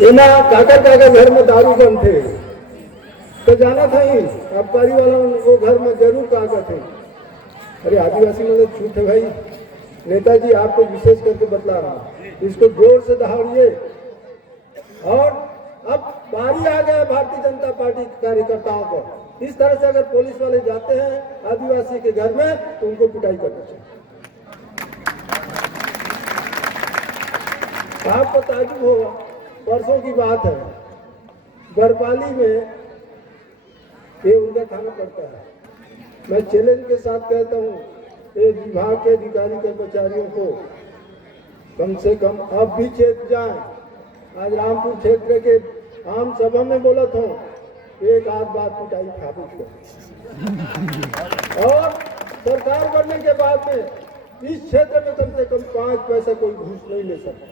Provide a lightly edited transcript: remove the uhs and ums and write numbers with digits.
एना काका घर में दारू बंद थे तो जाना था ही आबकारी वालों को घर में जरूर काका थे। अरे आदिवासी मतलब छूट है भाई। नेताजी आपको विशेष करके बतला रहा हूँ, इसको जोर से दहाड़िए। और अब बारी आ गया भारतीय जनता पार्टी के कार्यकर्ताओं को, इस तरह से अगर पुलिस वाले जाते हैं आदिवासी के घर में तो उनको पिटाई करनी चाहिए। आपको ताजुब होगा, परसों की बात है, बरपाली में ये उनका खाना पड़ता है। मैं चैलेंज के साथ कहता हूँ, ये विभाग के अधिकारी कर्मचारियों को कम से कम अब भी चेत जाए। आज रामपुर क्षेत्र के आम सभा में बोला था, एक आध बार पिटाई खाबूज कर। और सरकार बनने के बाद में इस क्षेत्र में कम से कम 5 पैसा कोई घूस नहीं ले सकता।